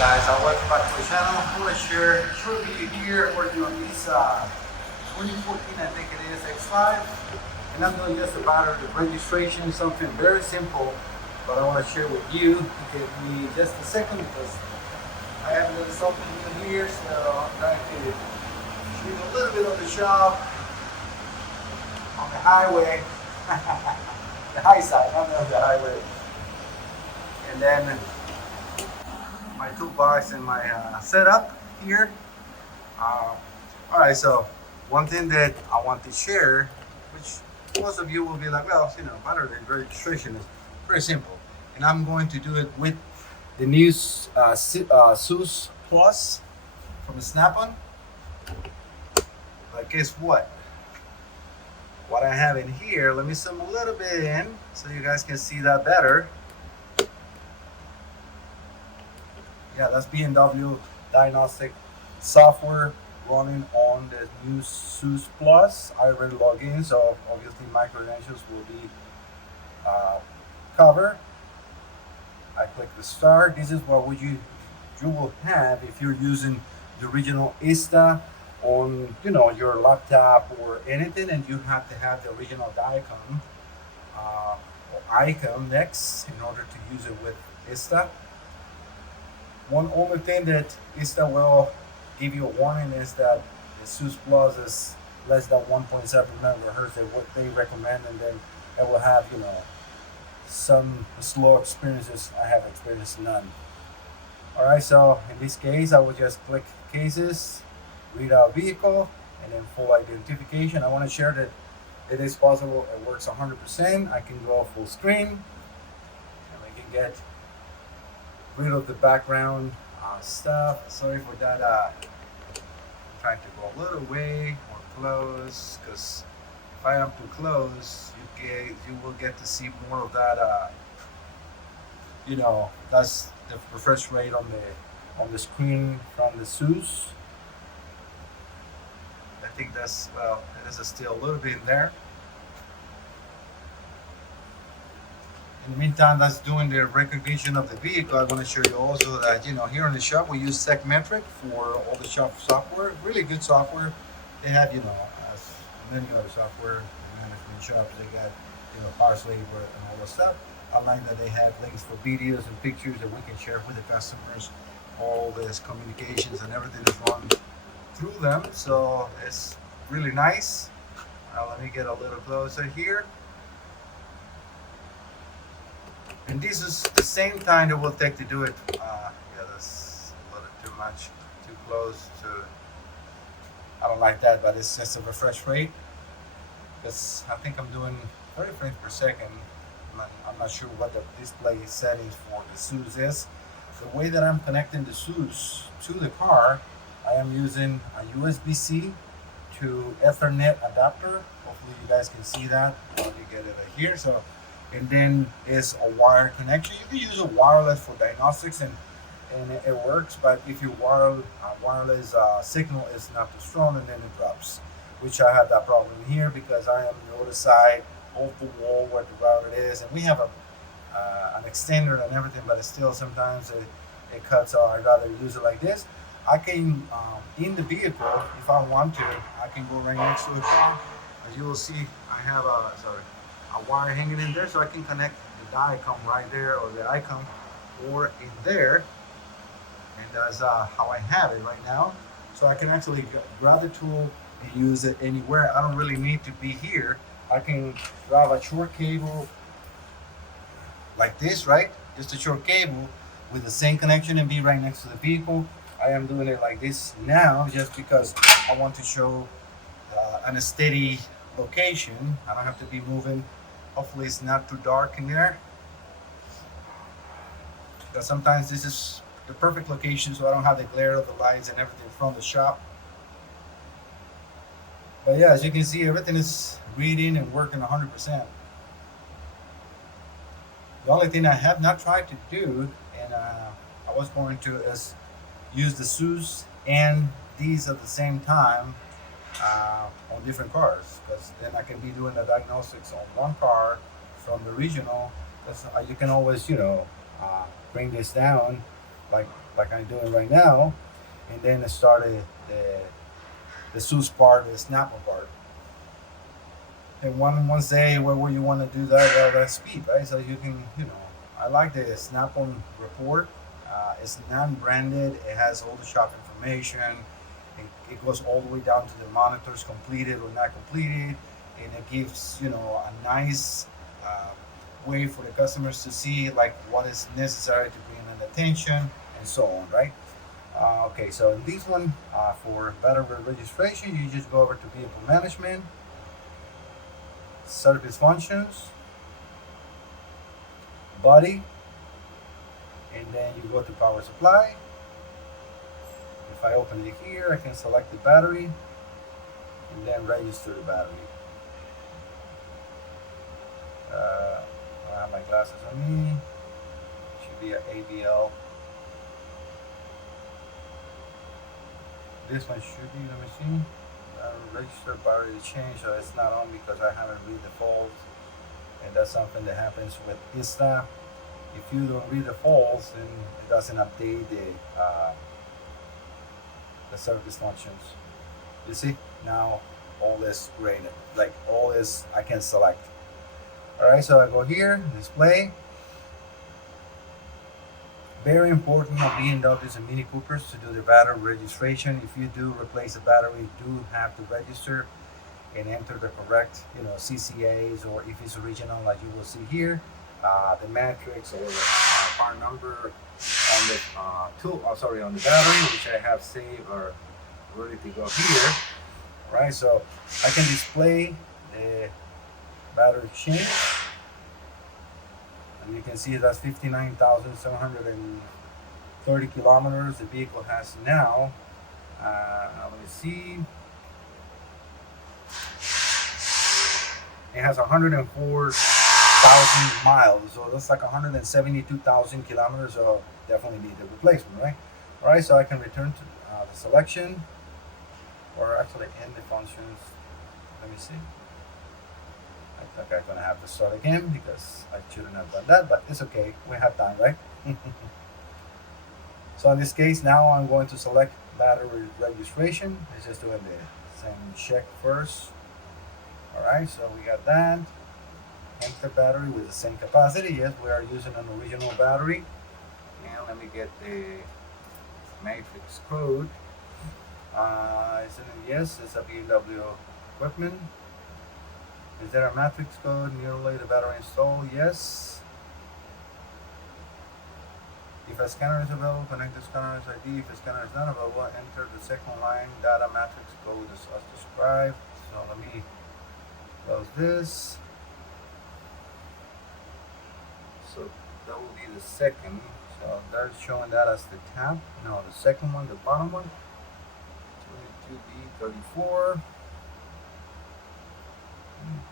Guys, welcome back to the channel. I'm going to share a short video here working on this 2014, I think it is, X5. And I'm doing just about the registration, something very simple, but I want to share with you. Give me just a second because I have done something new here, so I'm trying to shoot a little bit of the shop on the highway, the high side, not on the highway. And then my toolbox and my setup here. Alright, so one thing that I want to share, which most of you will be like, well, you know, battery registration is very simple. And I'm going to do it with the new Zeus Plus from the Snap-on. But guess what? What I have in here, let me zoom a little bit in so you guys can see that better. Yeah, that's BMW Diagnostics software running on the new Zeus Plus. I already logged in, so obviously my credentials will be covered. I click the start. This is what you will have if you're using the original ISTA on your laptop or anything, and you have to have the original icon or icon next in order to use it with ISTA. One only thing that ISTA will give you a warning is that the Zeus Plus is less than 1.7 megahertz than what they recommend, and then it will have some slow experiences. I have experienced none. Alright, so in this case I will just click cases, read out vehicle, and then full identification. I want to share that it is possible, it works 100%. I can go full screen and I can get rid of the background stuff. Sorry for that. I'm trying to go a little way or close, because if I am too close, you will get to see more of that. That's the refresh rate on the screen from the Zeus. I think that's, well, it is still a little bit in there. In the meantime, that's doing the recognition of the vehicle. I want to show you also that, here in the shop, we use Segmetric for all the shop software. Really good software. They have, as many other software management shops, they got, Parsley and all that stuff. I like that they have links for videos and pictures that we can share with the customers. All this communications and everything is run through them. So it's really nice. Let me get a little closer here. And this is the same time it will take to do it. Yeah, that's a little too much, too close to. I don't like that, but it's just a refresh rate. Because I think I'm doing 30 frames per second. I'm not sure what the display settings for the Zeus is. The way that I'm connecting the Zeus to the car, I am using a USB-C to Ethernet adapter. Hopefully you guys can see that. You get it right here. So. And then is a wire connection. You can use a wireless for diagnostics and it works, but if your wireless signal is not too strong, and then it drops, which I have that problem here because I am on the other side of the wall where the router is, and we have an extender and everything, but it's still sometimes it cuts out. I'd rather use it like this. I can, in the vehicle, if I want to, I can go right next to the car. As you will see, I have a wire hanging in there, so I can connect the icon right there, or the icon, or in there, and that's how I have it right now. So I can actually grab the tool and use it anywhere. I don't really need to be here. I can grab a short cable like this, right? Just a short cable with the same connection and be right next to the vehicle. I am doing it like this now just because I want to show a steady location. I don't have to be moving. Hopefully it's not too dark in there. But sometimes this is the perfect location, so I don't have the glare of the lights and everything from the shop. But yeah, as you can see, everything is reading and working 100%. The only thing I have not tried to do, and I was going to, is use the Zeus and these at the same time on different cars, because then I can be doing the diagnostics on one car from the regional. Because you can always bring this down like like I'm doing right now, and then I started the Zeus part, the Snap-on part. And once day, where would you want to do that? Well, that's speed, right? So you can, I like the Snap-on report. It's non-branded. It has all the shop information. It goes all the way down to the monitors, completed or not completed, and it gives a nice way for the customers to see like what is necessary to bring in attention and so on, right? Okay, so in this one, for battery registration, you just go over to vehicle management, service functions, body, and then you go to power supply. If I open it here, I can select the battery and then register the battery. I have my glasses on me. Should be an ABL. This one should be, let me see. Register battery change, so it's not on because I haven't read the fault, and that's something that happens with ISTA. If you don't read the faults, then it doesn't update the service functions. You see, now all is graded, like all is I can select. All right, so I go here, display. Very important on BMWs and Mini Coopers to do the battery registration. If you do replace a battery, do have to register and enter the correct, CCAs, or if it's original, like you will see here, the matrix or part number on the on the battery, which I have saved or ready to go here. Right, so I can display the battery change. And you can see that's 59,730 kilometers the vehicle has now. Let me see. It has 104,000 miles, so that's like 172,000 kilometers. So definitely need a replacement, right? All right, so I can return to the selection, or actually end the functions. Let me see. I think I'm gonna have to start again because I shouldn't have done that, but it's okay. We have time, right? So in this case, now I'm going to select battery registration. It's just doing the same check first. All right, so we got that. Enter battery with the same capacity. Yes, we are using an original battery. And let me get the matrix code. Yes, it's a BMW equipment. Is there a matrix code nearly the battery installed? Yes. If a scanner is available, connect the scanner's ID. If the scanner is not available, enter the second line data matrix code as described. So let me close this. So that will be the second. So they're showing that as the tab. No, the second one, the bottom one. 22B34.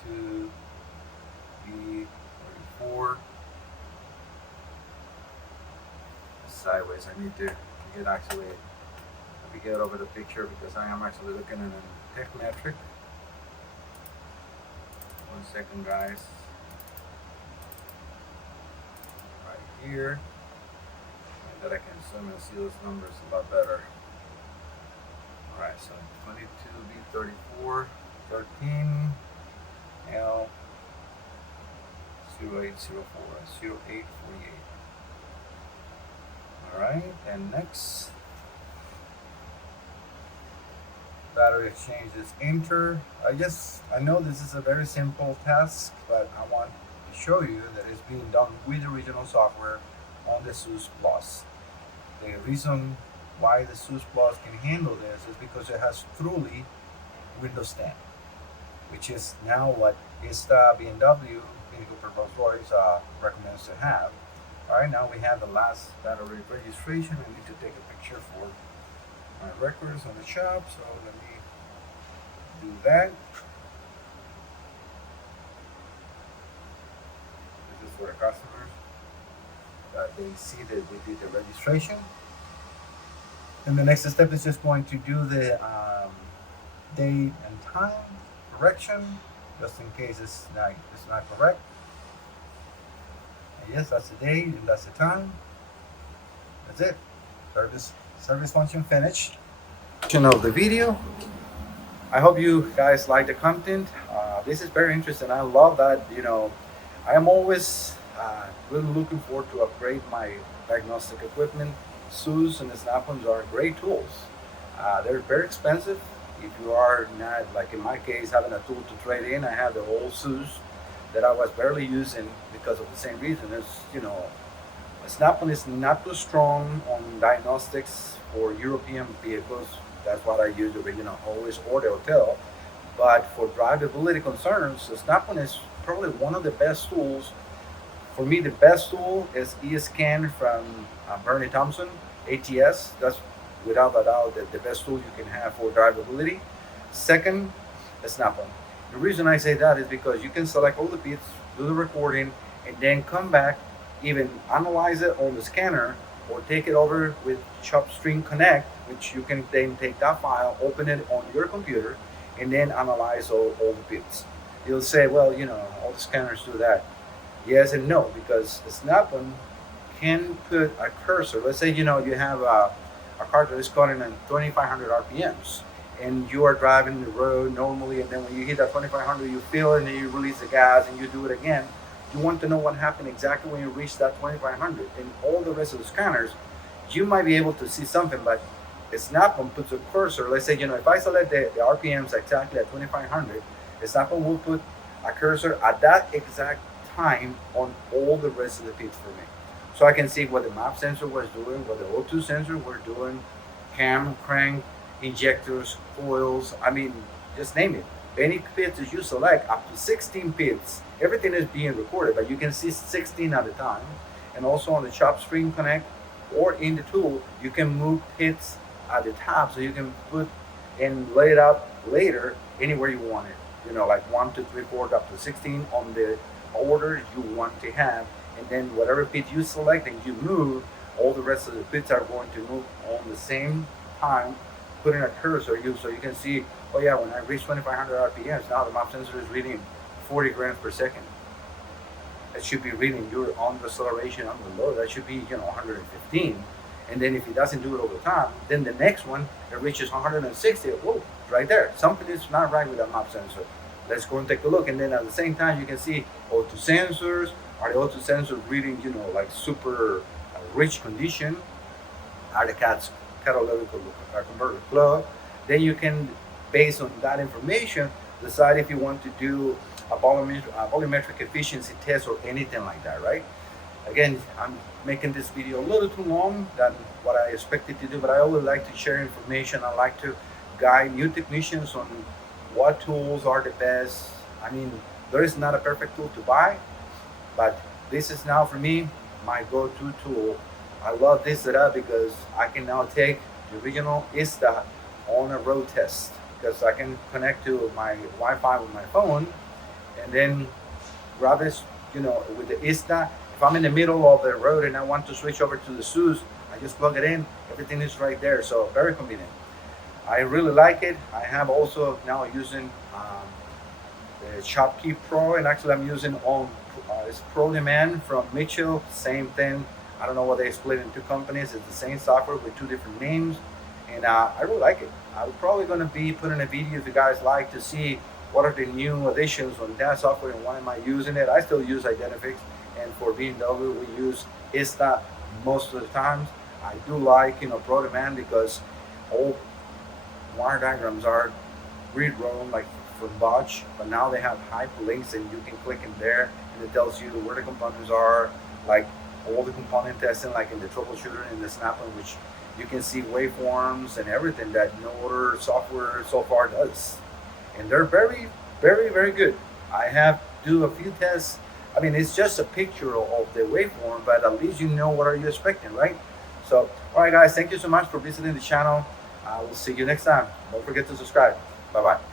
To B34. Sideways. I need to get let me get over the picture because I am actually looking at a tech metric. 1 second, guys. Right here. And that I can zoom and see those numbers a lot better. Alright, so 22B34, 13. L 0804, 0848. Alright, and next battery exchange is enter. I know this is a very simple task, but I want to show you that it's being done with original software on the Zeus Plus. The reason why the Zeus Plus can handle this is because it has truly Windows 10. Which is now what ISTA, BMW, Mini Cooper, Rolls-Royce recommends to have. All right, now we have the last battery registration. I need to take a picture for my records on the shop, so let me do that. This is for the customers, that they see that we did the registration. And the next step is just going to do the date and time correction, just in case it's not correct. And yes, that's the date and that's the time. That's it. Service function finished. Of the video. I hope you guys like the content. This is very interesting. I love that. I am always really looking forward to upgrade my diagnostic equipment. Zeus and the Snap-ons are great tools. They're very expensive. If you are not, like in my case, having a tool to trade in, I have the old Zeus that I was barely using because of the same reason. A Snap-on is not too strong on diagnostics for European vehicles. That's what I use always or the hotel. But for drivability concerns, the Snap-on is probably one of the best tools. For me, the best tool is eScan from Bernie Thompson, ATS. That's without a doubt the best tool you can have for drivability. Second, the Snap-on. The reason I say that is because you can select all the bits, do the recording, and then come back, even analyze it on the scanner, or take it over with Shopstream Connect, which you can then take that file, open it on your computer, and then analyze all the bits. You'll say, well, all the scanners do that. Yes and no, because the Snap-on can put a cursor. Let's say, you have a car that is cutting at 2,500 RPMs, and you are driving the road normally, and then when you hit that 2,500, you feel it, and then you release the gas, and you do it again. You want to know what happened exactly when you reach that 2,500. And all the rest of the scanners, you might be able to see something, but the Snap-on puts a cursor. Let's say, if I select the RPMs exactly at 2,500, the Snap-on will put a cursor at that exact time on all the rest of the bits for me. So I can see what the map sensor was doing, what the O2 sensor were doing, cam, crank, injectors, coils, just name it. Any pits that you select, up to 16 pits, everything is being recorded, but you can see 16 at a time. And also on the Shopstream Connect or in the tool, you can move pits at the top, so you can put and lay it out later anywhere you want it. Like 1, 2, 3, 4, up to 16 on the order you want to have. And then whatever pit you select and you move, all the rest of the pits are going to move on the same time, putting a cursor so you can see, oh yeah, when I reach 2,500 RPMs, now the map sensor is reading 40 grams per second. It should be reading your on the acceleration on the load. That should be 115. And then if it doesn't do it over time, then the next one it reaches 160. Whoa, right there. Something is not right with that map sensor. Let's go and take a look. And then at the same time, you can see O2 sensors. Are the O2 sensors reading like super rich condition? Are the catalytic converter plug? Then you can, based on that information, decide if you want to do a volumetric efficiency test or anything like that, right? Again, I'm making this video a little too long than what I expected to do, but I always like to share information. I like to guide new technicians on what tools are the best. There is not a perfect tool to buy, but this is now for me my go-to tool. I love this setup because I can now take the original ISTA on a road test, because I can connect to my Wi-Fi with my phone and then grab this, with the ISTA. If I'm in the middle of the road and I want to switch over to the Zeus, I just plug it in, everything is right there. So very convenient. I really like it. I have also now using the ShopKey Pro, and actually I'm using it's Pro Demand from Mitchell, same thing. I don't know why they split into companies. It's the same software with two different names, and I really like it. I'm probably going to be putting a video if you guys like to see what are the new additions on that software and why am I using it. I still use Diagnostics, and for BMW we use ISTA most of the times. I do like Pro Demand because all wire diagrams are read-wrong like from Bosch, but now they have hyperlinks and you can click in there and it tells you where the components are, like all the component testing, like in the troubleshooter in the Snap-on, which you can see waveforms and everything that no other software so far does. And they're very, very, very good. I have do a few tests. It's just a picture of the waveform, but at least you know what are you expecting, right? So, all right, guys, thank you so much for visiting the channel. I will see you next time. Don't forget to subscribe. Bye-bye.